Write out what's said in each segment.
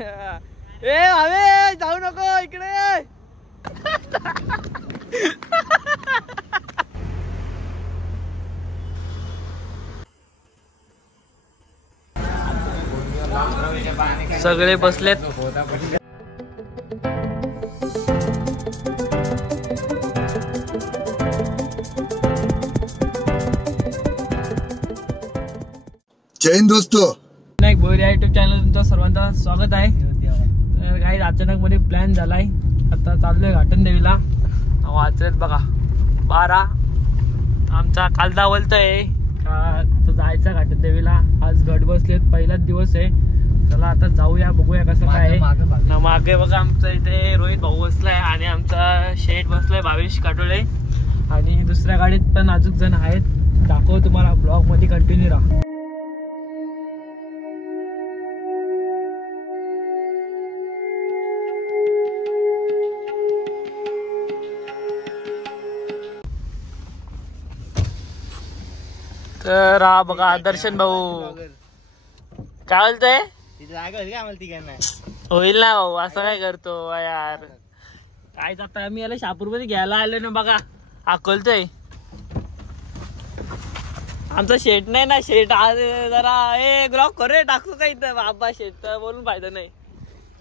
ए भावे जाऊ नको इकडे. सगळे बसलेत. जय हिंद दोस्तों. एक बोरिया युट्यूब चॅनल तुमचं सर्वांचं स्वागत आहे. तर काही अचानक मध्ये प्लॅन झालाय. आता चाललोय घाटन देवीला. वाजलेत बघा 12. आमचा कालदा बोलतोय का आता जायचं घाटन देवीला. आज गट बसलेत, पहिलाच दिवस आहे. चला आता जाऊया, बघूया कसं काय आहे. मागे बघा आमचं इथे रोहित भाऊ बसलाय आणि आमचा शेठ बसलाय भावेश काटोळे. आणि दुसऱ्या गाडीत पण अजून जण आहेत. दाखव तुम्हाला ब्लॉग मध्ये, कंटिन्यू राहा. तर हा बघा दर्शन भाऊ काय बोलतोय. होईल ना भाऊ, असं काय करतो यार. काय जाता आम्ही याला शापूर मध्ये घ्यायला आलो ना. बघा अकोलतोय आमचा शेट नाही ना. शेट आज जरा हे ब्लॉक करू टाकतो का इथं. बाबा शेट तर बोलून फायदा नाही.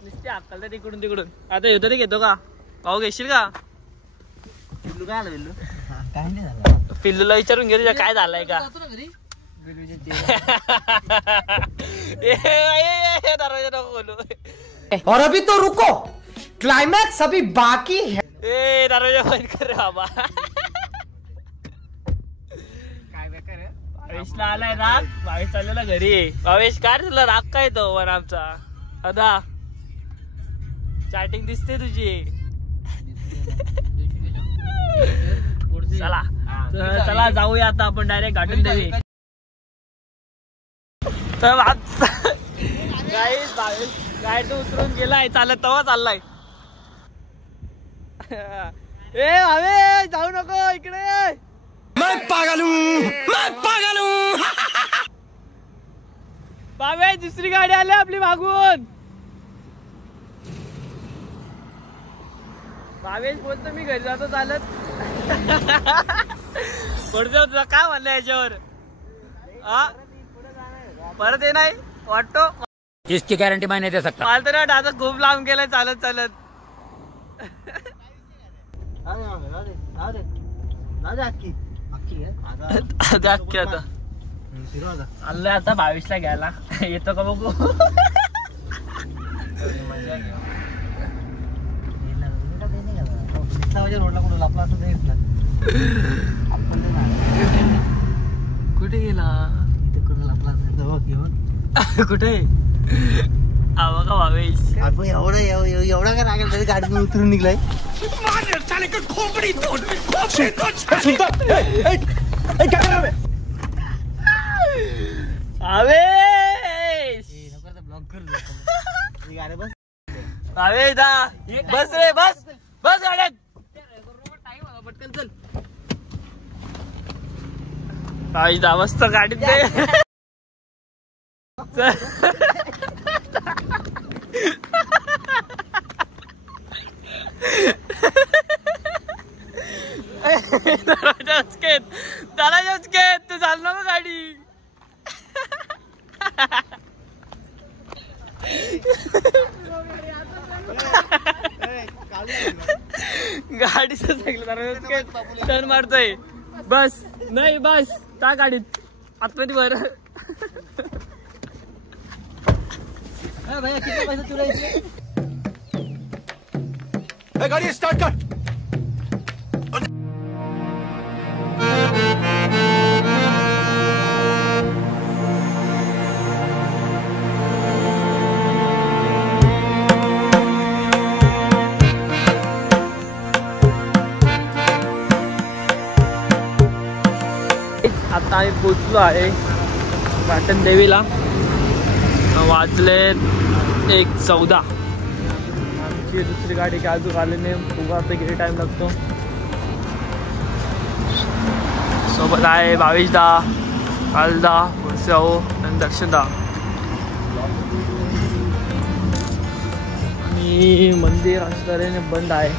नुसते अक्कल तर तिकडून तिकडून. आता येतो ते घेतो का भाऊ, घेशील का. पिल्लू काय आलं. पिल्लू काय नाही झालं. पिल्लूला विचारून घे तुझ्या काय झालंय का. और अभी तो रुको, क्लाइमैक्स अभी बाकी है. ए दरवाजा बंद कर रे बाबा. काय बेकार आहे. भावेशला आलाय राग. भावेश चाललेला घरी. भावेश काय तुला राग काय तो वर आमचा. अदा चॅटिंग दिसते तुझी. चला चला जाऊया आता आपण डायरेक्ट घाटून देवी. तर गाडी उतरून गेलाय, चालत तवा चाललाय. ए भावे जाऊ नको इकडे. मैं पागल हूँ, मैं पागल हूँ. भावे दुसरी गाडी आली आपली मागून. भावेश बोलतो मी घरी जातो चालत. पुढचं काय म्हणलं याच्यावर. परत ये नाही वाटतो. इसकी गारंटी मैं नहीं दे सकता. मला तर वाटतं आता खूप लांब गेलाय चालत चालत. आता चाललंय आता भावेशला घ्यायला. येतो का बघू. कुठे गेला. कुठे बघा भावेश. एवढा का राग तरी गाडीतून उतरून निघलाय. भावेश बस रे, बस बस गाड्यात. पटकन चल भावेश दा. मस्त गाडीत दे. दरवाजा उचकेत तू चाल ना गाडी. गाडीच टर्न मारतोय. बस नाही बस त्या गाडीत आतमध्ये बर. भैया कितना पैसा चुरा इसमें. गाड़ी स्टार्ट कर. आता आम्ही पोचलो आहे घाटन देवीला. वाजले 1:14. आमची दुसरी गाडी काय अजून आली नाही. उगा आता किती टाइम लागतो. सोबत आहे भावेश दा, कालदा, भाऊ आणि दर्शन दा. मंदिर अशा तऱ्हेने बंद आहे.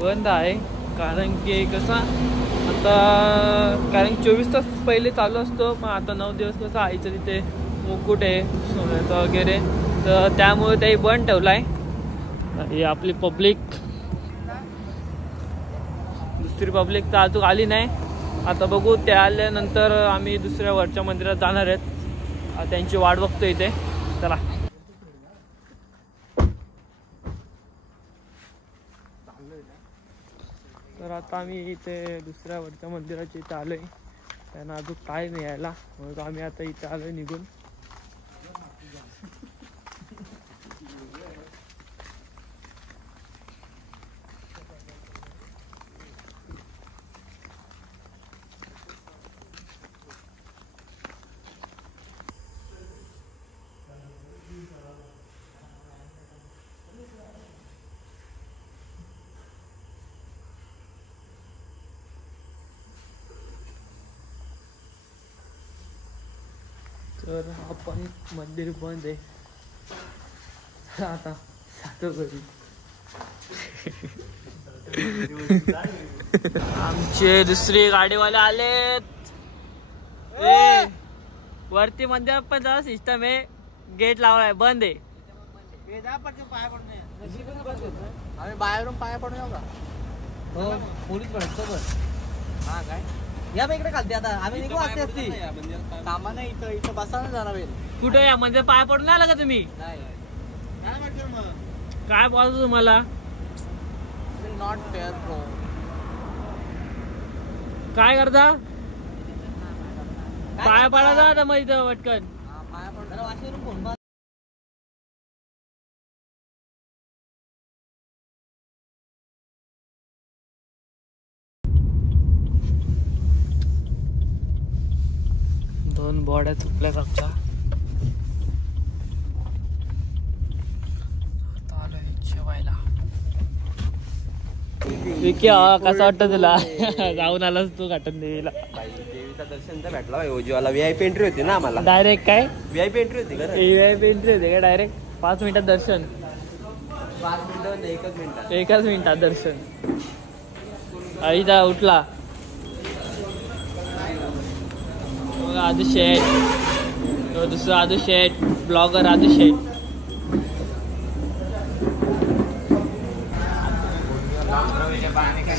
बंद आहे कारण की कसं आता कारण 24 तास पहिले चालू असतो, पण आता 9 दिवस कसं आईचं तिथे मुकुट आहे सोन्याचं वगैरे, तर त्यामुळे ते बंद ठेवलं आहे. ही आपली पब्लिक, दुसरी पब्लिक तर अजून आली नाही. आता बघू, ते आल्यानंतर आम्ही दुसऱ्या वरच्या मंदिरात जाणार आहेत. त्यांची वाट बघतो इथे. चला. तर आता आम्ही इथे दुसऱ्या वरच्या मंदिराच्या इथे आलोय. त्यांना अजून टाईम यायला, म्हणून आम्ही आता इथे आलोय निघून. तर आपण मंदिर बंद आहे. आता जातो घरी. आमचे दुसरे गाडीवाले आलेत. वरती मंदिरात पण जरा सिस्टम आहे, गेट लावलाय, बंद आहे. आम्ही बाहेरून पाया पडून येऊ का? हो, पोलीस पण. हा काय या बा इकडे खालते. आता आम्ही निघू असते असती कामा नाही. इथं इथं बसा ना जरा वेळ. कुठे या म्हणजे पाय पडून आला का तुम्ही? काय बोलतो तुम्हाला? Not fair bro. काय करता? पाय पडायचा आता मग इथं पटकन. पाया पड जरा वाशीवरून फोन. दोन बॉड्या चुकल्यात आमच्या. जेवायला कसं वाटतं तुला? जाऊन आलास तू घाटन देवीला? देवीचा दर्शन तर भेटला. ओजीवाला व्हीआयपी एंट्री होती ना आम्हाला. डायरेक्ट काय व्हीआयपी एंट्री होती का? व्हीआयपी एंट्री होती का डायरेक्ट? 5 मिनिटात दर्शन. 5 मिनिटं 1 मिनिटात. 1 मिनिटात दर्शन. आईचा उठला आदू शेठ, तो दुसरा आदू शेठ, ब्लॉगर आदू शेठ.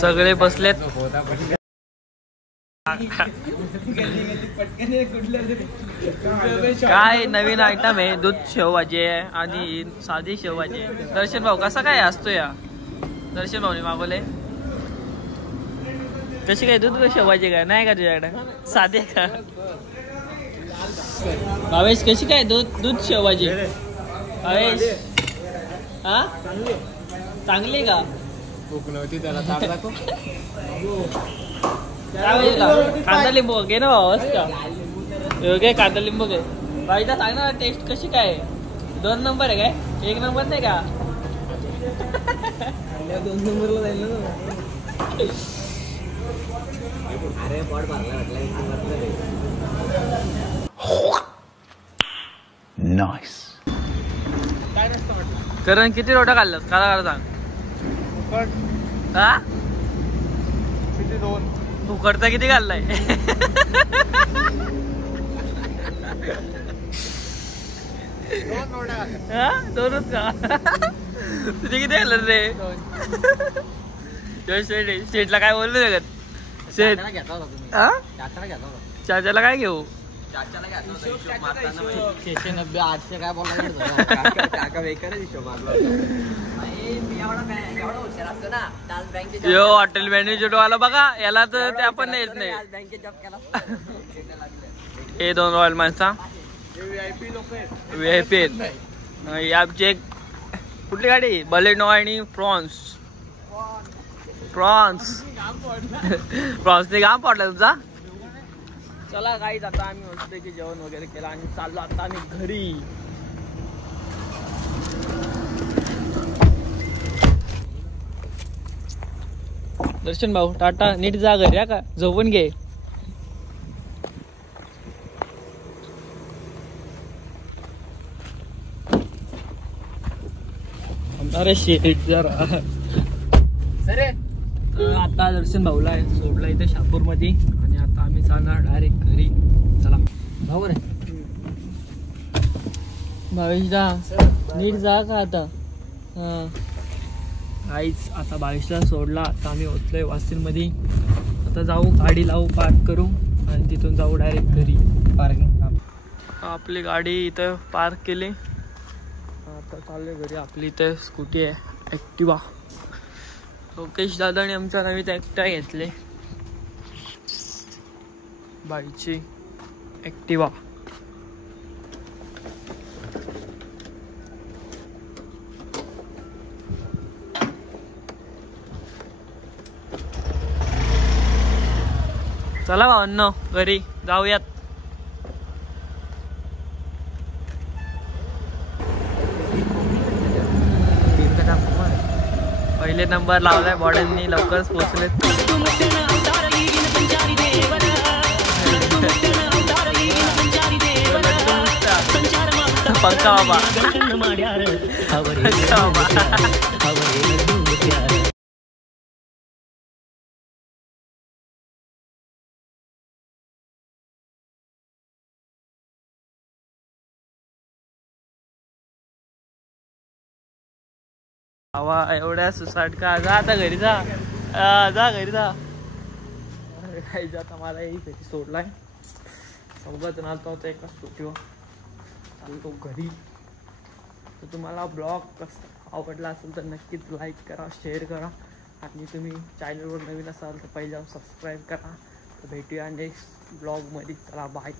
सगळे बसलेत. काय नवीन आयटम आहे? दूध शेवभाजी आहे आणि साधी शेवभाजी आहे. दर्शन भाऊ कसा काय असतो या? दर्शन भाऊने मागवले. कशी काय दूध शेवभाजी काय नाही का तुझ्याकडे? साधे का? भावेश कशी काय दूध शेवभाजी? भावेश हा चांगली का? कांदा लिंबू घे ना भावास का? घे कांदा लिंबू घे. भाईला सांग ना टेस्ट कशी काय? 2 नंबर आहे काय? 1 नंबर नाही का? 2 नंबरला जाईल ना. अरे बॉड मारला वाटलं. नाइस. करण किती रोटा खाल्लं? काला सांग. हा किती? 2. फुकटचा किती खाल्लाय? 2 रोट्या. हा 2च का? तुझे किती खाल्लं रे? शेठला काय बोललो शकत? शेठ घेतला होता तुम्ही? हा चाचाला घेतला होता. चाचाला काय घेऊ? चाचाला घ्यायचा होता हिशोब मारताना. 690 800 काय बोलायला? काका बेकार हिशोब मारला. यो हॉटेल मॅनेजर वाला बघा, याला तर ते आपण नाही येत नाही. हे 2 रॉयल माणसा व्हीआयपी आहेत. आमची एक कुठली गाडी? बलेनो आणि प्रॉन्स. प्रॉन्सने घाम पडला तुमचा. चला गाईज, आता आम्ही मस्तपैकी जेवण वगैरे केलं आणि चाललो आता आम्ही घरी. दर्शन भाऊ टाटा, नीट जा घरी या का, झोपून घे. अरे शेट जरा. आता दर्शन भाऊला सोडला इथे शापूर मध्ये आणि आता आम्ही जाणार डायरेक्ट घरी. चला भाऊ रे. भावेशदा नीट जा का आता. हा काहीच आता भावेशला सोडला. आता आम्ही होतलोय वासिनमध्ये. आता जाऊ गाडी लावू, पार्क करू आणि तिथून जाऊ डायरेक्ट घरी. पार्किंग आपली गाडी इथं पार्क केली. आता चाललोय घरी. आपली इथं स्कूटी आहे ॲक्टिवा. लोकेश दादाने आमच्या नवीन ॲक्टिवा घेतले, बाईची ॲक्टिवा. चला भावांनो घरी जाऊयात. पहिले नंबर लावलाय बॉड्यांनी, लवकरच पोहोचले. पंका बाबा. हवा एवढ्या सुसाट का. जा आता घरी जा. जा घरी जा. काही जाता मला येई घरी सोडलाय. चौघा जण आलतो होता एका स्कूटीवर. चालतो घरी. तर तुम्हाला ब्लॉग कसा आवडला असेल तर नक्कीच लाईक करा, शेअर करा आणि तुम्ही चॅनलवर नवीन असाल तर पहिला सबस्क्राईब करा. तर भेटूया नेक्स्ट ब्लॉगमध्ये. चला बाय.